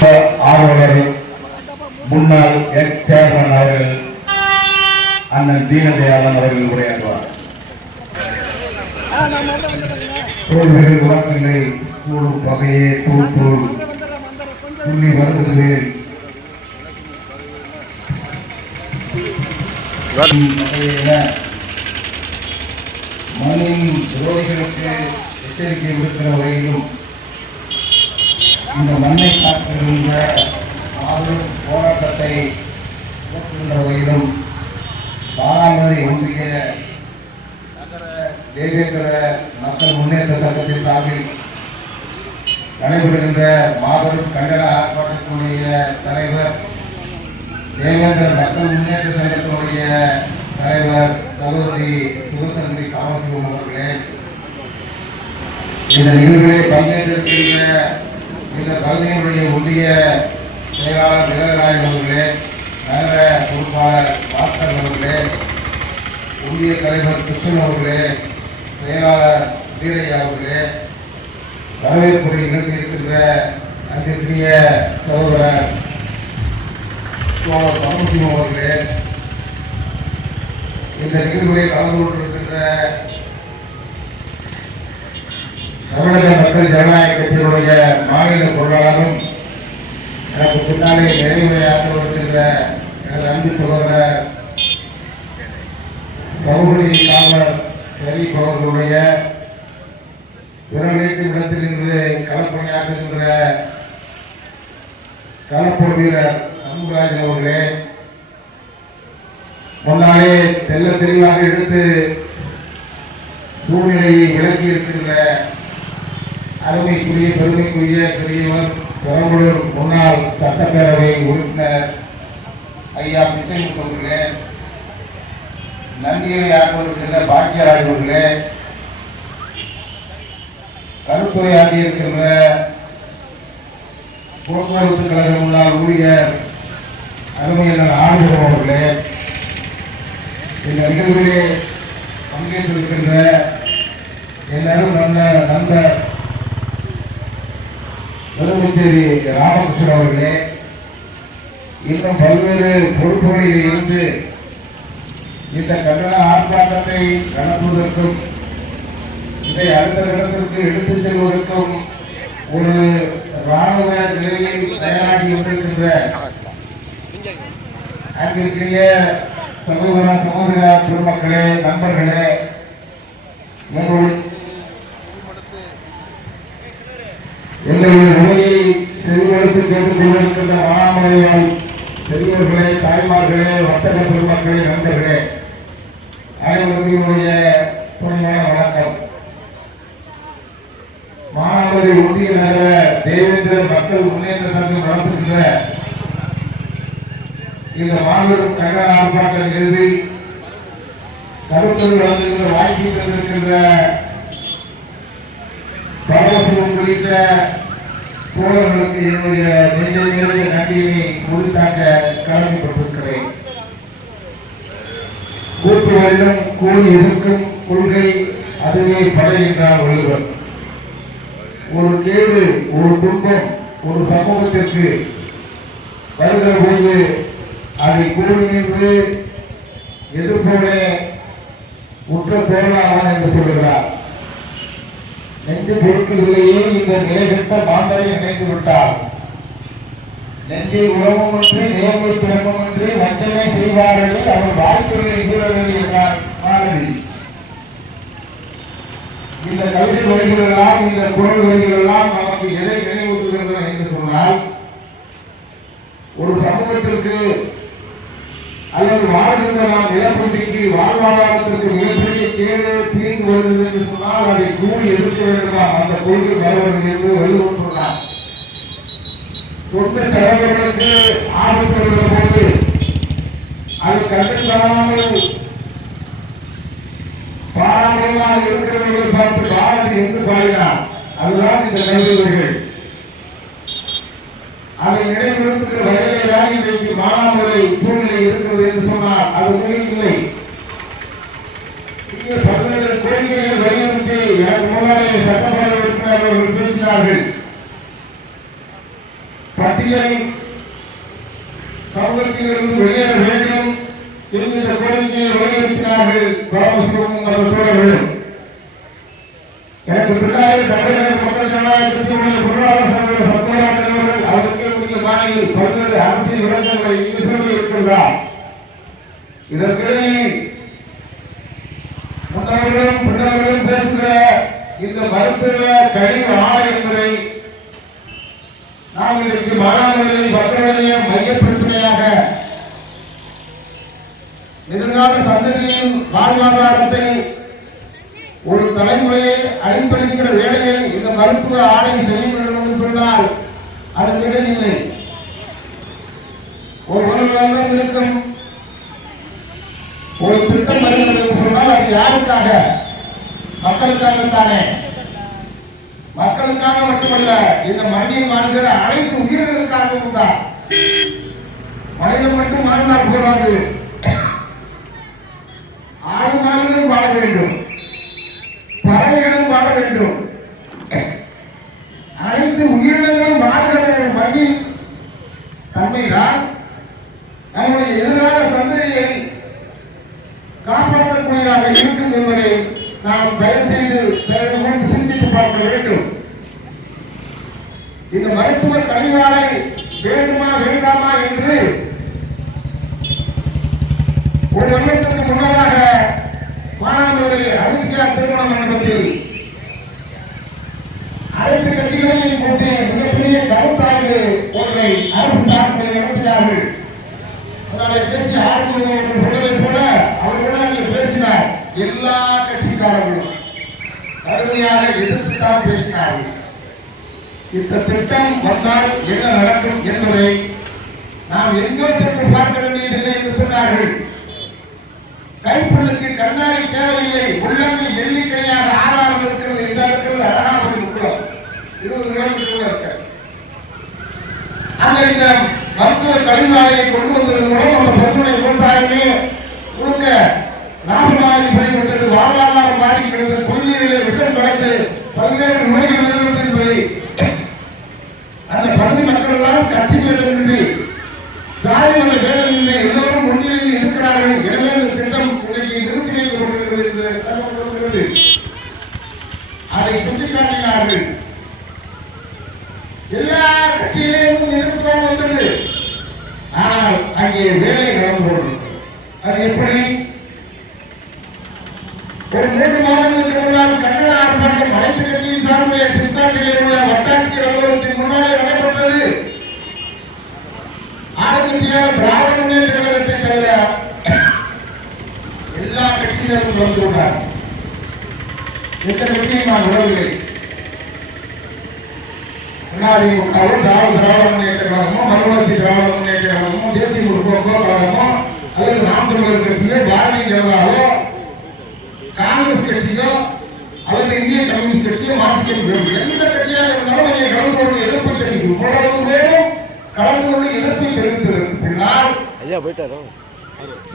ஆர்வலர் முன்னாள் X chairman அவர்கள் அண்ணன் தீனதயாளன் அவர்கள் உரையாற்றுவார். தோல்விகள் உலகங்களை சூழும் பகையே தூள் புள்ளி வருதுகளில் மண்ணின் விரோதிகளுக்கு எச்சரிக்கை விடுக்கிற வகையிலும் இந்த மண்ணை காக்கின்ற போராட்டத்தை போக்குகின்ற வகையிலும் பாராமதி ஒன்றிய நகர தேவேந்திர மக்கள் முன்னேற்ற சங்கத்தின் சார்பில் நடைபெறுகின்ற மாபெரும் கண்டன ஆர்ப்பாட்டத்தினுடைய தலைவர், தேவேந்திர மக்கள் முன்னேற்ற சங்கத்தினுடைய தலைவர் சகோதரி சிவசங்கரி காமசிவம் அவர்களே, இந்த நிகழ்வுகளை பங்கேற்றிருக்கின்ற இந்த பகுதியினுடைய ஒன்றிய செயலாளர் நிலநாயகம் அவர்களே, நகர பொறுப்பாளர் பாஸ்கர் அவர்களே, ஒன்றிய தலைவர் கிருஷ்ணன் அவர்களே, செயலாளர் வீரையா அவர்களே, வரவேற்புரை நிகழ்த்தியிருக்கின்ற அன்பிற்குரிய சகோதரர் பரமசிவம் அவர்களே, இந்த நிகழ்வுகளில் கலந்து கொண்டிருக்கின்ற தமிழக மக்கள் ஜனநாயக கட்சியினுடைய மாநில பொருளாளரும் எனக்கு பின்னாலே நிறைவுரையாற்ற வருகின்ற எனது அன்பு சகோதரர் சமூக காவலர் ஷரீப் அவர்களுடைய பிறகு இடத்தில் இன்று களப்பணியாற்றுகின்ற களப்போர் வீரர் சண்முகராஜன் அவர்களே, முன்னாலே தெல்ல தெளிவாக எடுத்து சூழ்நிலையை விளக்கி இருக்கின்ற அருமைக்குரிய பெருமைக்குரிய பெரியவர் பெரம்பலூர் முன்னாள் சட்டப்பேரவை உறுப்பினர் ஐயா பிச்சைமுத்து அவர்களே, நந்தியை ஆற்றிருக்கின்ற பாக்கியராஜ் அவர்களே, கருத்துறை ஆற்றியிருக்கின்ற போக்குவரத்து கழக முன்னாள் ஊழியர் அருமையான ஆண்டுகள் அவர்களே, இந்த நிகழ்விலே பங்கேற்றிருக்கின்ற எல்லாரும் நண்பர் பெருமச்சேரி ராமகிருஷ்ணன் அவர்களே, இன்னும் பல்வேறு பொறுப்புகளில் இருந்து இந்த கண்டன ஆர்ப்பாட்டத்தை நடத்துவதற்கும் இதை அடுத்த இடத்திற்கு எடுத்துச் செல்வதற்கும் ஒரு ராணுவ நிலையில் தயாராகி வந்திருக்கின்ற அங்கிருக்கிற சகோதர சகோதர பெருமக்களே, நண்பர்களே, எங்களுடைய உரையை செவிமடுத்து கேட்டுக் கொண்டிருக்கின்ற மாணவர்கள், பெரியவர்களே, தாய்மார்களே, வர்த்தக பெருமக்களே, நண்பர்களே, அனைவருடைய துணையான வணக்கம். மாணவரை ஒன்றிய நகர தேவேந்திர மக்கள் முன்னேற்ற சங்கம் நடத்துகின்ற இந்த மாபெரும் கண்டன ஆர்ப்பாட்ட நிகழ்வில் கருத்துரை வழங்குகின்ற வாய்ப்பு தந்திருக்கின்ற பரமசிவம் உள்ளிட்ட தோழர்களுக்கு என்னுடைய நெஞ்சை நிறைந்த நன்றியினை உறுத்தாக்க கடமைப்பட்டிருக்கிறேன். கூட்டு வெள்ளம் கூலி எதிர்க்கும் கொள்கை, அதுவே படை என்றார் வள்ளுவர். ஒரு கேடு, ஒரு துன்பம் ஒரு சமூகத்திற்கு வருகிற பொழுது அதை கூடி நின்று எதிர்ப்போடே உற்ற தோழாவான் என்று சொல்கிறார். நெஞ்சு பொறுக்குதிலேயே இந்த நிலைகட்ட மாந்தரை நினைத்து விட்டார். நெஞ்சில் உறவுமின்றி நேர்மை திறமுமின்றி வஞ்சனை செய்வார்களே அவர் வாழ்க்கையை கூறவில்லை என்றார் மாணவி. இந்த கவிதை வரிகளெல்லாம், இந்த குரல் வரிகளெல்லாம் நமக்கு எதை நினைவூட்டுகின்றன என்று சொன்னால், ஒரு சமூகத்திற்கு அல்லது வாழ்கின்ற நாம் இழப்பதற்கு வாழ்வாதாரத்திற்கு மிகப்பெரிய கேடு தீங்கு வருகிறது என்று சொன்னால் அதை கூடி எதிர்க்க வேண்டுமாம். அந்த கொள்கை வருவர்கள் என்று வள்ளுவர் சொன்னார். சொந்த சகோதரர்களுக்கு ஆபத்து வருகிற போது அதை கண்டுக்காமல் பாரம்பரியமாக இருக்கிறவர்களை பார்த்து பாரதி என்று பாடினார். அதுதான் இந்த கவிதைகள். அதை நினைவுறுத்துகிற வகையிலே தான் இன்றைக்கு மாணவர்களை சூழ்நிலை இருக்கிறது என்று சொன்னார். அது உண்மையில்லை. இங்கே பல்வேறு கோரிக்கைகள் வலியுறுத்தி எனக்கு முன்னாலே சட்டமன்ற உறுப்பினர்கள் பேசினார்கள். பட்டியல் சமூகத்தில் இருந்து வெளியேற வேண்டும் என்கின்ற கோரிக்கையை வலியுறுத்தினார்கள் பரமசிவமும் அவர் தோழர்களும். எனக்கு பின்னாலே தமிழக மக்கள் ஜனநாயகத்தினுடைய பொருளாதார சங்க சத்மராஜன் அவர்கள் பாணியில் பல்வேறு அரசியல் விளக்கங்களை இங்கு சொல்லி இருக்கின்றார். இதற்கிடையே முன்னவர்களும் பின்னவர்களும் பேசுகிற இந்த மருத்துவ கழிவு ஆலை என்பதை நாம் இன்றைக்கு மாணவர்களின் மக்களுடைய மைய பிரச்சனையாக எதிர்கால சந்ததியின் வாழ்வாதாரத்தை ஒரு தலைமுறையை அடிப்படைக்கிற வேலையை இந்த மருத்துவ ஆலை செய்ய வேண்டும் என்று சொன்னால் அது மிக இல்லை. ஒரு வருடம் இருக்கும் ஒரு திட்டம் வருகிறது என்று சொன்னால் அது யாருக்காக? மக்களுக்காகத்தானே. மக்களுக்காக மட்டுமல்ல, இந்த மண்ணில் வாழ்கிற அனைத்து உயிர்களுக்காகவும் தான். மனிதன் மட்டும் வாழ்ந்தால் போதாது, ஆடு மாடுகளும் வாழ வேண்டும், பறவைகளும் வாழ வேண்டும், அனைத்து உயிரினங்களும் வாழ்கிற மண்ணின் தன்மைதான் நம்முடைய எதிர்கால சந்ததியை காப்பாற்றக்கூடியதாக இருக்கும் என்பதை நாம் தயவு செய்து சிந்தித்து பார்க்க வேண்டும். இந்த மருத்துவ கழிவாலை வேண்டுமா வேண்டாமா என்று ஒரு வருடத்திற்கு முன்னதாக மாணவர்களை அரிசியா திருமண மண்டபத்தில் அனைத்து கட்சிகளையும் கூட்டி மிகப்பெரிய கருத்தாய்வு ஒன்றை அரசு சார்பில் நடத்தினார்கள். அதனாலே பேசிய ஆர்வம் சொன்னதை போல அவர்களுடன் பேசினார். எல்லா கட்சிக்காரர்களும் கடுமையாக எதிர்த்துத்தான் பேசினார்கள். இந்த திட்டம் வந்தால் என்ன நடக்கும் என்பதை நாம் எங்கோ சென்று பார்க்க வேண்டியதில்லை என்று சொன்னார்கள். கைப்பொருளுக்கு கண்ணாடி தேவையில்லை, உள்ளங்கள் எண்ணிக்கையாக ஆதாரம் இருக்கிறது. இந்த இருக்கிறது அழகாவது முக்குளம் 20 கிலோமீட்டர் இருக்க அங்க இந்த மருத்துவ கழிவாலையை கொண்டு வந்ததன் மூலம் அந்த பசுமை விவசாயமே முழுக்க நாசமாகி போய்விட்டது. வாழ்வாதாரம் மாறிக்கிறது. கொள்கையிலே விஷம் கலந்து பல்வேறு நோய்கள் என்பதை அந்த பகுதி மக்கள் எல்லாம் கட்சி பேதமின்றி தாய்மொழி பேதமின்றி எல்லோரும் முன்னிலையில் இருக்கிறார்கள். எனவே இந்த திட்டம் இன்றைக்கு நிறுத்தி வைக்கப்படுகிறது என்று அதை சுட்டிக்காட்டினார்கள். எல்லா கட்சியிலேயும் எதிர்ப்புதான் வந்தது. ஆனால் அங்கே வேலை நடந்து கொண்டிருக்கிறது. அது எப்படி? ஒரு 3 மாதங்களுக்கு முன்னால் கன்னட ஆர்ப்பாட்டம் அனைத்து கட்சியின் சார்பிலே சித்தாண்டிலே உள்ள வட்டாட்சியர் அலுவலகத்தின் முன்னாலே நடைபெற்றது. ஆரம்பியாக திராவிட முன்னேற்ற கழகத்தை தவிர எல்லா கட்சியினரும் வந்துள்ளார். எந்த கட்சியும் நான் உறவில்லை. திராவிட முன்னேற்ற கழகமோ, மறுமலர்ச்சி திராவிட முன்னேற்ற கழகமோ, தேசிய முற்போக்கோ கழகமோ, அல்லது நாம் தமிழர் கட்சியோ, பாரதிய ஜனதாவோ, காங்கிரஸ் கட்சியோ, அல்லது இந்திய கம்யூனிஸ்ட் கட்சியோ, மார்க்சிஸ்ட் எந்த கட்சியாக இருந்தாலும் நீங்கள் கலந்து கொண்டு எதிர்ப்பு தெரிவிக்கும். இவ்வளவு பேரும் கலந்து கொண்டு எதிர்ப்பை தெரிவித்ததற்கு பின்னால்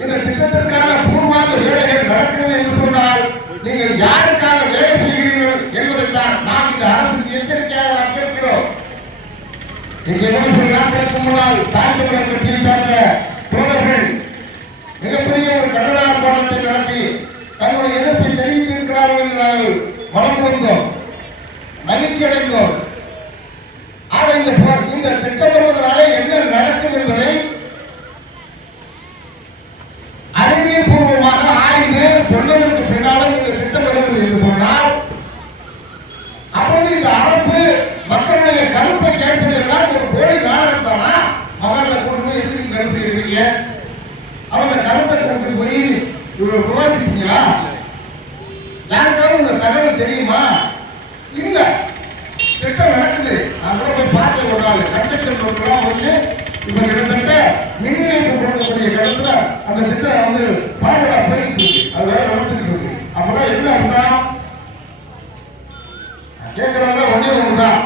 இந்த திட்டத்திற்கான பூர்வாங்க வேலைகள் நடக்கிறது என்று சொன்னால் நீங்கள் யாருக்காக வேலை செய்கிறீர்கள் என்பதைத்தான் நாம் இந்த அரசுக்கு எச்சரிக்கையாக நாம் கேட்கிறோம். இங்கே 2 நாட்களுக்கு முன்னால் தாய் தமிழர் கட்சியை சார்ந்த தோழர்கள் மிகப்பெரிய ஒரு கன்னட ஆர்ப்பாட்டத்தை நடத்தி தங்களுடைய எதிர்ப்பை தெரிவித்திருக்கிறார்கள் என்று நாங்கள் மனம் கொண்டோம், மகிழ்ச்சி அடைந்தோம். ஆக இந்த திட்டம் வருவதனாலே என்ன நடக்கும் என்பதை அறிவியல் பூர்வமாக ஆய்வு சொன்னதற்கு பின்னாலும் இந்த திட்டம் வருகிறது என்று சொன்னால் அப்போது இந்த அரசு மக்களுடைய கருத்தை கேட்பதெல்லாம் ஒரு போலி நாடகம் தானா? மகளை கொண்டு போய் எதுக்கு கருத்து இருக்கீங்க? அவங்க கருத்தை கொண்டு போய் இவ்வளவு விவாதிச்சீங்களா? யாருக்காவது இந்த தகவல் தெரியுமா? இல்ல, திட்டம் நடக்குது. நான் போய் பார்த்து ஒரு நாள் கன்ஸ்ட்ரக்ஷன் ஒர்க்லாம் வந்து இப்ப கிட்டத்தட்ட மின்னிணைப்பு கொடுக்கக்கூடிய இடத்துல அந்த திட்டம் வந்து பார்வையா போயிட்டு அதோட நடந்துட்டு இருக்கு. அப்பதான் என்ன இருந்தா கேட்கறதா ஒன்னே ஒண்ணுதான்,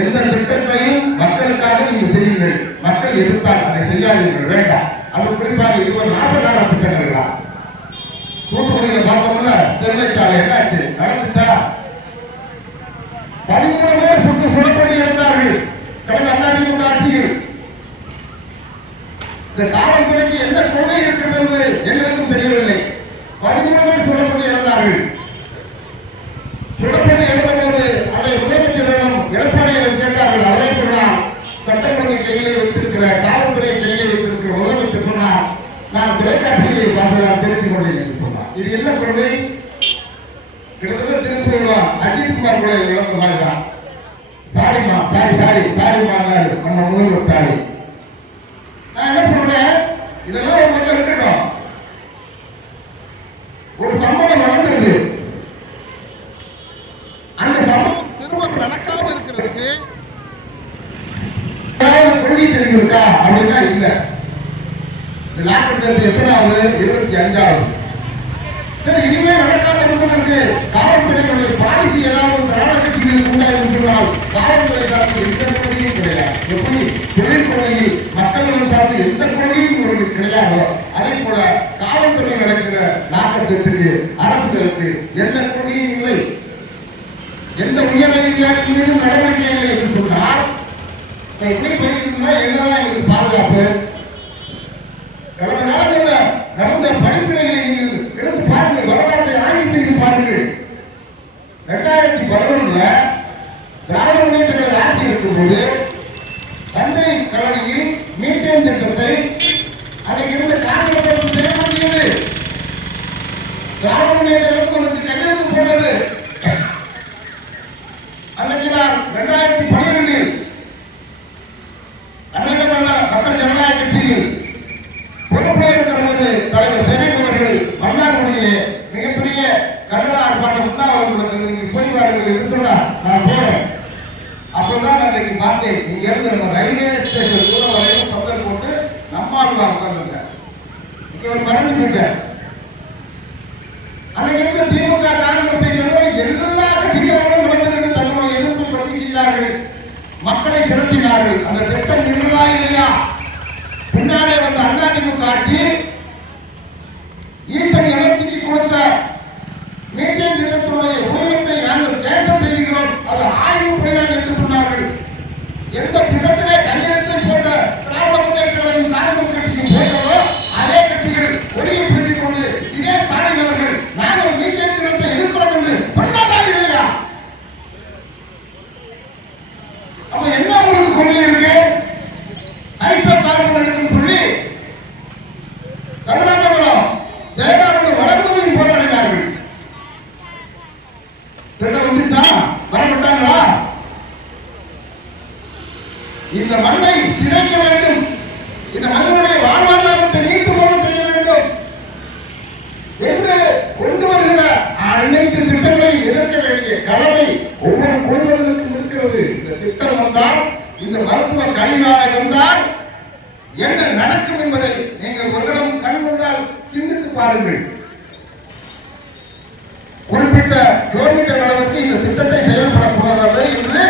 எந்த திட்டத்தையும் மக்களுக்காக நீங்க செய்யுங்கள், மக்கள் எதிர்த்தால் அதை செய்யாதீர்கள், வேண்டாம். அது குறிப்பாக இது ஒரு நாசகார திட்டங்கள் தான். தூத்துக்குடியில பார்த்தோம்ல சென்னைக்கால என்னாச்சு நடந்துச்சா? 13 பேர் சுட்டு சுடப்பட்டு இருந்தார்கள். பாசலாம் திருப்பிக் கொண்டேன் என்று சொன்னார். இது என்ன கொள்கை? கிட்டத்தட்ட திருப்பூர் அஜித்குமார் கூட இழந்த மாதிரி தான். சாரிமா சாரிமா நம்ம முதல்வர் சாரி. நான் என்ன சொல்றேன், இதெல்லாம் ஒரு பக்கம் இருக்கட்டும். ஒரு சம்பவம் நடந்திருக்கு. அந்த சம்பவம் திரும்ப நடக்காம இருக்கிறதுக்கு கொள்கை தெரிஞ்சிருக்கா அப்படின்னா இல்ல. இந்த லாக்டவுன் எத்தனாவது? 25வது. சரி, இனிமே நடக்காம இருப்பதற்கு காவல்துறையுடைய பாலிசி ஏதாவது திராவிட கட்சிகளுக்கு உண்டாகும் சொன்னால் காவல்துறை சார்ந்து எந்த கொள்கையும் கிடையாது. எப்படி தொழில் கொள்கையில் மக்கள் சார்ந்து எந்த கொள்கையும் உங்களுக்கு கிடையாதோ அதே போல காவல்துறை நடக்கிற லாக்டவுனுக்கு அரசுகளுக்கு எந்த கொள்கையும் இல்லை, எந்த உயர் அதிகாரிகள் மீதும் நடவடிக்கை இல்லை என்று சொன்னால் எப்படி போயிருந்தா என்னதான் எங்களுக்கு பாதுகாப்பு? கடந்த காலங்களில் நடந்த படிப்பினைகளை நீங்கள் எடுத்து பாருங்கள், வரலாற்றை ஆய்வு செய்து பாருங்கள். 2011 திராவிட முன்னேற்ற கழக ஆட்சி இருக்கும்போது தஞ்சை கலனியில் மீத்தேன் திட்டத்தை அன்னைக்கு இருந்த காங்கிரஸ் செயல்படுத்தியது. திராவிட முன்னேற்ற கழகத்துக்கு கையெழுத்து போட்டது. அன்னைக்கு நான் 2012 மக்கள் ஜனநாயக கட்சியில் பொறுப்பேற்க தருவது தலைவர் சேரன் அவர்கள் மன்னார்குடியிலே மிகப்பெரிய கன்னட ஆர்ப்பாட்டம் உண்ணாவிரதம் போய் வாருங்கள் என்று சொன்னார். நான் போனேன். அப்பதான் அன்றைக்கு பார்த்தேன், இங்க இருந்து நம்ம ரயில்வே ஸ்டேஷன் தூரம் வரையும் பந்தல் போட்டு நம்மாழ்வார் உட்கார்ந்துருக்கார். இங்க ஒரு மறைஞ்சு போயிட்டார். அன்னைக்கு இருந்த திமுக காங்கிரஸை எல்லா கட்சிகளும் வளர்ந்து தங்களுடைய எதிர்ப்பு பற்றி செய்தார்கள், மக்களை திரட்டினார்கள். அந்த திட்டம் நின்றதா இல்லையா? பின்னாலே வந்த அதிமுக ஆட்சி ஈசன் இலக்கிக்கு கொடுத்த மீத்தேன் திட்டத்தினுடைய உரிமத்தை நாங்கள் கேன்சல் செய்கிறோம், அது ஆய்வு பணியாக என்று சொன்னார்கள். எந்த திட்டத்திலே கையெழுத்தை போட்ட திராவிட முன்னேற்ற கழகம் காங்கிரஸ் கட்சிக்கு போட்டதோ அதே கட்சிகள் கொடியை பிடித்துக் கொண்டு இதே ஸ்டாலின் அவர்கள் நாங்கள் மீத்தேன் திட்டத்தை எதிர்க்கிறோம் என்று சொன்னதா இல்லையா? அப்ப என்ன உங்களுக்கு கொள்கை இருக்கு? சொல்லி கருணாமங்கலம் ஜெயராமன் வளர்ப்பதையும் போராடினார்கள். திட்டம் வந்துச்சா? வரப்பட்டாங்களா? இந்த மண்ணை சிதைக்க வேண்டும், இந்த மண்ணுடைய வாழ்வாதாரத்தை நீட்டு போக செய்ய வேண்டும் என்று கொண்டு வருகிற அனைத்து திட்டங்களை எதிர்க்க வேண்டிய கடமை ஒவ்வொரு குழுவினருக்கும் இருக்கிறது. இந்த திட்டம் வந்தால், இந்த மருத்துவ கல்வியாளர் வந்தால் என்ன நடக்கும் என்பதை நீங்கள் ஒருவரும் கண்கொண்டால் சிந்தித்து பாருங்கள். குறிப்பிட்ட கிலோமீட்டர் அளவுக்கு இந்த திட்டத்தை செயல்படக்கூடாது என்று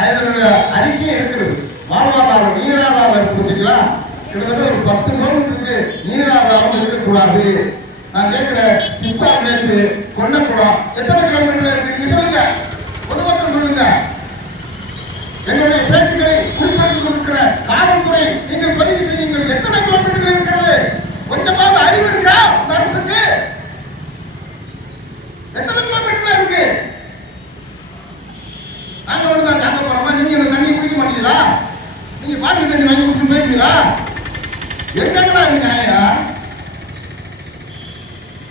அதனுடைய அறிக்கை இருக்கிறது. வாழ்வாதாரம் நீராதாரம் இருக்குங்களா? கிட்டத்தட்ட ஒரு 10 கிலோமீட்டருக்கு நீராதாரம் இருக்கக்கூடாது. நான் கேட்கிறேன், சிப்பார்லேருந்து கொன்னக்குளம் எத்தனை கிலோமீட்டர் இருக்கு? நீங்க சொல்லுங்க, பொதுமக்கள் சொல்லுங்க. என்னுடைய பேச்சுக்களை குறிப்பிட்டுக் கொடுக்கிற காவல்துறை நீங்கள் பதிவு செய்யுங்கள். எத்தனை கிலோமீட்டர்கள் இருக்கிறது? கொஞ்சமாவது அறிவு இருக்கா இந்த அரசுக்கு? எத்தனை கிலோமீட்டர் இருக்கு? நாங்க ஒண்ணுதான் காக்க போறோமா? நீங்க இந்த தண்ணி குடிக்க மாட்டீங்களா? நீங்க பாட்டு தண்ணி வாங்கி குடிச்சு போயிருக்கீங்களா? எங்கடா நியாயம்?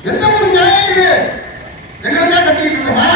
எந்த ஒரு நியாயம் இது? எங்களுக்கா கட்டிட்டு இருக்கோமா?